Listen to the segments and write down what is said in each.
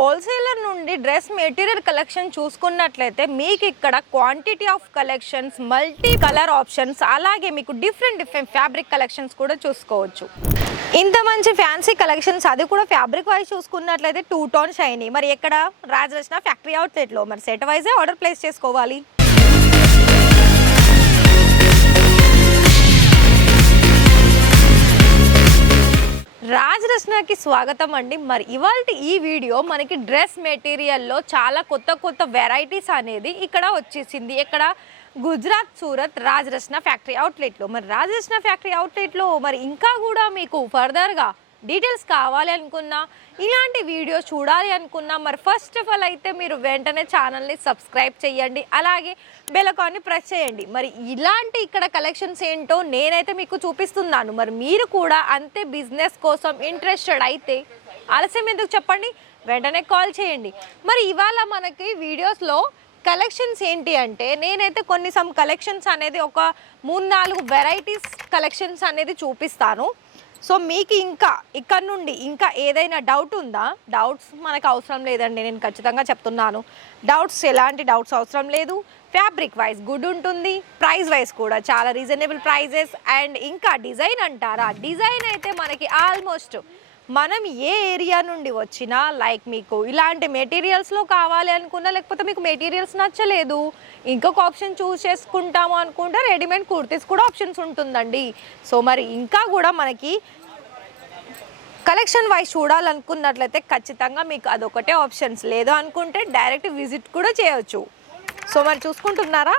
Wholesaler నుండి dress material collection చూసుకున్నట్లయితే మీకు ఇక్కడ quantity of collections, multi colour options, అలాగే మీకు డిఫరెంట్ ఫ్యాబ్రిక్ కలెక్షన్స్ కూడా చూసుకోవచ్చు. ఇంత మంచి ఫ్యాన్సీ కలెక్షన్స్, అది కూడా ఫ్యాబ్రిక్ వైజ్ చూసుకున్నట్లయితే 2 టోన్ షైనీ. మరి ఎక్కడ? రాజరత్న ఫ్యాక్టరీ అవుట్లెట్లో. మరి సెట్ వైజే ఆర్డర్ ప్లేస్ చేసుకోవాలి. రాజరత్నకి స్వాగతం అండి. మరి ఇవాల్టి ఈ వీడియో మనకి డ్రెస్ మెటీరియల్లో చాలా కొత్త వెరైటీస్ అనేది ఇక్కడ వచ్చేసింది. ఇక్కడ గుజరాత్, సూరత్, రాజరత్న ఫ్యాక్టరీ అవుట్లెట్లో. మరి రాజరత్న ఫ్యాక్టరీ అవుట్లెట్లో మరి ఇంకా కూడా మీకు ఫర్దర్గా డీటెయిల్స్ కావాలి అనుకున్నా, ఇలాంటి వీడియో చూడాలి అనుకున్నా, మరి ఫస్ట్ ఆఫ్ ఆల్ అయితే మీరు వెంటనే ఛానల్ని సబ్స్క్రైబ్ చేయండి, అలాగే బెల్ ఐకాన్ని ప్రెస్ చేయండి. మరి ఇలాంటి ఇక్కడ కలెక్షన్స్ ఏంటో నేనైతే మీకు చూపిస్తున్నాను. మరి మీరు కూడా అంతే బిజినెస్ కోసం ఇంట్రెస్టెడ్ అయితే ఆలస్యం ఎందుకు చెప్పండి, వెంటనే కాల్ చేయండి. మరి ఇవాళ మనకి వీడియోస్లో కలెక్షన్స్ ఏంటి అంటే, నేనైతే సమ్ కలెక్షన్స్ అనేది ఒక 3-4 వెరైటీస్ కలెక్షన్స్ అనేది చూపిస్తాను. సో మీకు ఇంకా ఇక్కడ నుండి ఇంకా ఏదైనా డౌట్ ఉందా? డౌట్స్ మనకు అవసరం లేదండి, నేను ఖచ్చితంగా చెప్తున్నాను. ఎలాంటి డౌట్స్ అవసరం లేదు. ఫ్యాబ్రిక్ వైజ్ గుడ్ ఉంటుంది, ప్రైస్ వైజ్ కూడా చాలా రీజనబుల్ ప్రైజెస్. అండ్ ఇంకా డిజైన్ అంటారా, డిజైన్ అయితే మనకి ఆల్మోస్ట్ మనం ఏ ఏరియా నుండి వచ్చినా, లైక్ మీకు ఇలాంటి మెటీరియల్స్లో కావాలి అనుకున్నా, లేకపోతే మీకు మెటీరియల్స్ నచ్చలేదు ఇంకొక ఆప్షన్ చూస్ చేసుకుంటాము అనుకుంటే రెడీమేడ్ కుర్తీస్ కూడా ఆప్షన్స్ ఉంటుందండి. సో మరి ఇంకా కూడా మనకి కలెక్షన్ వైజ్ చూడాలనుకున్నట్లయితే ఖచ్చితంగా మీకు అదొకటే ఆప్షన్స్, లేదు అనుకుంటే డైరెక్ట్ విజిట్ కూడా చేయొచ్చు. సో మరి చూసుకుంటున్నారా?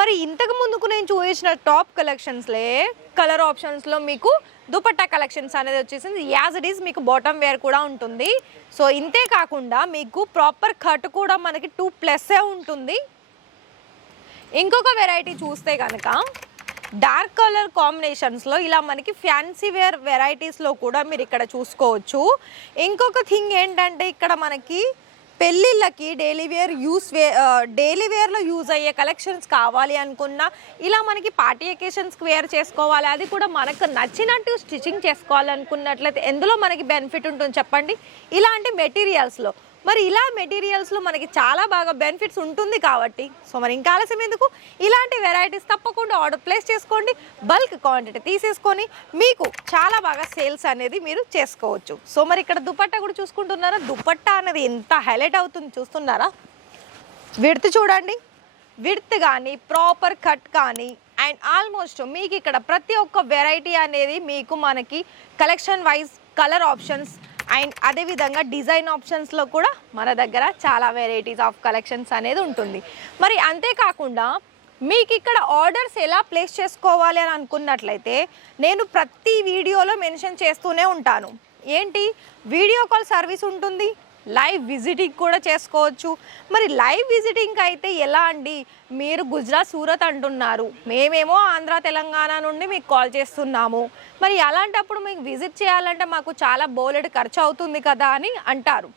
మరి ఇంతకు ముందుకు నేను చూపించిన టాప్ కలెక్షన్స్లే కలర్ ఆప్షన్స్లో మీకు దుపట్టా కలెక్షన్స్ అనేది వచ్చేసింది. యాజ్ ఇట్ ఈస్ మీకు బాటమ్ వేర్ కూడా ఉంటుంది. సో ఇంతే కాకుండా మీకు ప్రాపర్ కట్ కూడా మనకి 2+ ఉంటుంది. ఇంకొక వెరైటీ చూస్తే కనుక డార్క్ కలర్ కాంబినేషన్స్లో ఇలా మనకి ఫ్యాన్సీ వేర్ వెరైటీస్లో కూడా మీరు ఇక్కడ చూసుకోవచ్చు. ఇంకొక థింగ్ ఏంటంటే, ఇక్కడ మనకి పెళ్ళిళ్ళకి డైలీ వేర్లో యూజ్ అయ్యే కలెక్షన్స్ కావాలి అనుకున్నా, ఇలా మనకి పార్టీ అకేషన్స్కి వేర్ చేసుకోవాలి, అది కూడా మనకు నచ్చినట్టు స్టిచ్చింగ్ చేసుకోవాలనుకున్నట్లయితే ఎందులో మనకి బెనిఫిట్ ఉంటుంది చెప్పండి? ఇలాంటి మెటీరియల్స్లో. మరి ఇలా మెటీరియల్స్లో మనకి చాలా బాగా బెనిఫిట్స్ ఉంటుంది కాబట్టి, సో మరి ఇంకా ఆలస్యం ఎందుకు, ఇలాంటి వెరైటీస్ తప్పకుండా ఆర్డర్ ప్లేస్ చేసుకోండి. బల్క్ క్వాంటిటీ తీసేసుకొని మీకు చాలా బాగా సేల్స్ అనేది మీరు చేసుకోవచ్చు. సో మరి ఇక్కడ దుపట్టా కూడా చూసుకుంటున్నారా? దుపట్టా అనేది ఎంత హైలైట్ అవుతుంది చూస్తున్నారా? విడ్త్ చూడండి, విడ్త్ కానీ ప్రాపర్ కట్ కానీ, అండ్ ఆల్మోస్ట్ మీకు ఇక్కడ ప్రతి ఒక్క వెరైటీ అనేది మీకు మనకి collection wise colour options and అదేవిధంగా డిజైన్ ఆప్షన్స్లో కూడా మన దగ్గర చాలా వెరైటీస్ ఆఫ్ కలెక్షన్స్ అనేది ఉంటుంది. మరి అంతేకాకుండా మీకు ఇక్కడ ఆర్డర్స్ ఎలా ప్లేస్ చేసుకోవాలి అని అనుకున్నట్లయితే నేను ప్రతి వీడియోలో మెన్షన్ చేస్తూనే ఉంటాను. ఏంటి? వీడియో కాల్ సర్వీస్ ఉంటుంది, లైవ్ విజిటింగ్ కూడా చేసుకోవచ్చు. మరి లైవ్ విజిటింగ్ అయితే ఎలా అండి? మీరు గుజరాత్, సూరత్ అంటున్నారు, మేమేమో ఆంధ్ర, తెలంగాణ నుండి మీకు కాల్ చేస్తున్నాము. మరి అలాంటప్పుడు మీకు విజిట్ చేయాలంటే మాకు చాలా బోలెడు ఖర్చు అవుతుంది కదా అని అంటారు.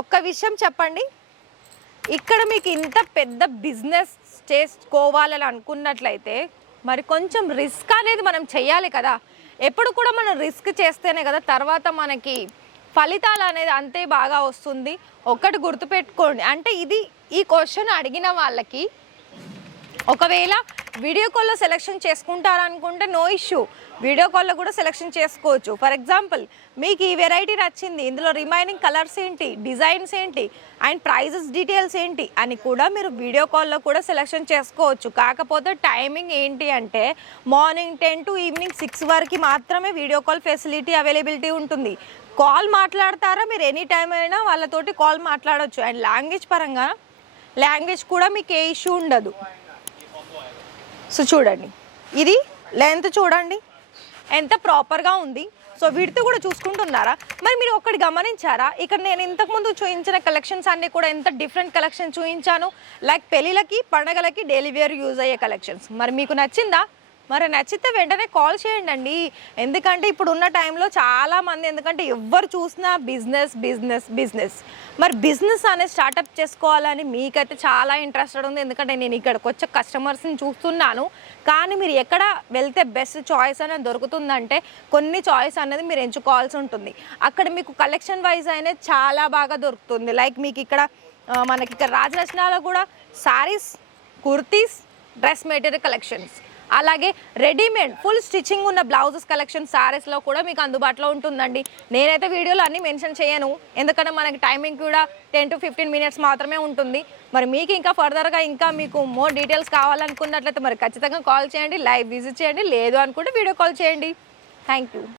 ఒక్క విషయం చెప్పండి, ఇక్కడ మీకు ఇంత పెద్ద బిజినెస్ చేసుకోవాలని అనుకున్నట్లయితే మరి కొంచెం రిస్క్ అనేది మనం చెయ్యాలి కదా. ఎప్పుడు కూడా మనం రిస్క్ చేస్తేనే కదా తర్వాత మనకి ఫలితాలు అనేది అంతే బాగా వస్తుంది. ఒక్కటి గుర్తుపెట్టుకోండి, అంటే ఈ క్వశ్చన్ అడిగిన వాళ్ళకి ఒకవేళ వీడియో కాల్లో సెలెక్షన్ చేసుకుంటారనుకుంటే నో ఇష్యూ, వీడియో కాల్లో కూడా సెలెక్షన్ చేసుకోవచ్చు. ఫర్ ఎగ్జాంపుల్ మీకు ఈ వెరైటీ నచ్చింది, ఇందులో రిమైనింగ్ కలర్స్ ఏంటి, డిజైన్స్ ఏంటి, అండ్ ప్రైజెస్ డీటెయిల్స్ ఏంటి అని కూడా మీరు వీడియో కాల్లో కూడా సెలెక్షన్ చేసుకోవచ్చు. కాకపోతే టైమింగ్ ఏంటి అంటే మార్నింగ్ 10 to ఈవినింగ్ 6 వరకు మాత్రమే వీడియో కాల్ ఫెసిలిటీ అవైలబిలిటీ ఉంటుంది. కాల్ మాట్లాడతారా మీరు, ఎనీ టైం అయినా వాళ్ళతోటి కాల్ మాట్లాడవచ్చు. అండ్ లాంగ్వేజ్ కూడా మీకు ఏ ఇష్యూ ఉండదు. సో చూడండి, ఇది లెంత్ చూడండి ఎంత ప్రాపర్గా ఉంది. సో విడ్త్ కూడా చూసుకుంటున్నారా? మరి మీరు ఒకటి గమనించారా, ఇక్కడ నేను ఇంతకుముందు చూపించిన కలెక్షన్స్ అన్నీ కూడా ఎంత డిఫరెంట్ కలెక్షన్ చూపించాను. లైక్ పెళ్ళిళ్ళకి, పండగలకి డైలీ వేర్ యూజ్ అయ్యే కలెక్షన్స్. మరి మీకు నచ్చిందా? మరి నచ్చితే వెంటనే కాల్ చేయండి. ఎందుకంటే ఇప్పుడు ఉన్న టైంలో చాలామంది, ఎందుకంటే ఎవరు చూసినా బిజినెస్ బిజినెస్ బిజినెస్. మరి బిజినెస్ అనేది స్టార్టప్ చేసుకోవాలని మీకైతే చాలా ఇంట్రెస్టెడ్ ఉంది, ఎందుకంటే నేను ఇక్కడికి వచ్చే కస్టమర్స్ని చూస్తున్నాను. కానీ మీరు ఎక్కడ వెళ్తే బెస్ట్ చాయిస్ అనేది దొరుకుతుందంటే కొన్ని చాయిస్ అనేది మీరు ఎంచుకోవాల్సి ఉంటుంది. అక్కడ మీకు కలెక్షన్ వైజ్ అనేది చాలా బాగా దొరుకుతుంది. లైక్ మీకు ఇక్కడ మనకి ఇక్కడ రాజరత్నాలో కూడా saris, kurtis, dress material collections, అలాగే రెడీమేడ్ ఫుల్ స్టిచ్చింగ్ ఉన్న బ్లౌజెస్ కలెక్షన్ సారీస్లో కూడా మీకు అందుబాటులో ఉంటుందండి. నేనైతే వీడియోలో అన్నీ మెన్షన్ చేయను, ఎందుకంటే మనకి టైమింగ్ కూడా 10 to 15 minutes మాత్రమే ఉంటుంది. మరి మీకు ఇంకా ఫర్దర్గా ఇంకా మీకు మోర్ డీటెయిల్స్ కావాలనుకున్నట్లయితే మరి ఖచ్చితంగా కాల్ చేయండి, లైవ్ విజిట్ చేయండి. లేదు అనుకుంటే వీడియో కాల్ చేయండి. Thank you.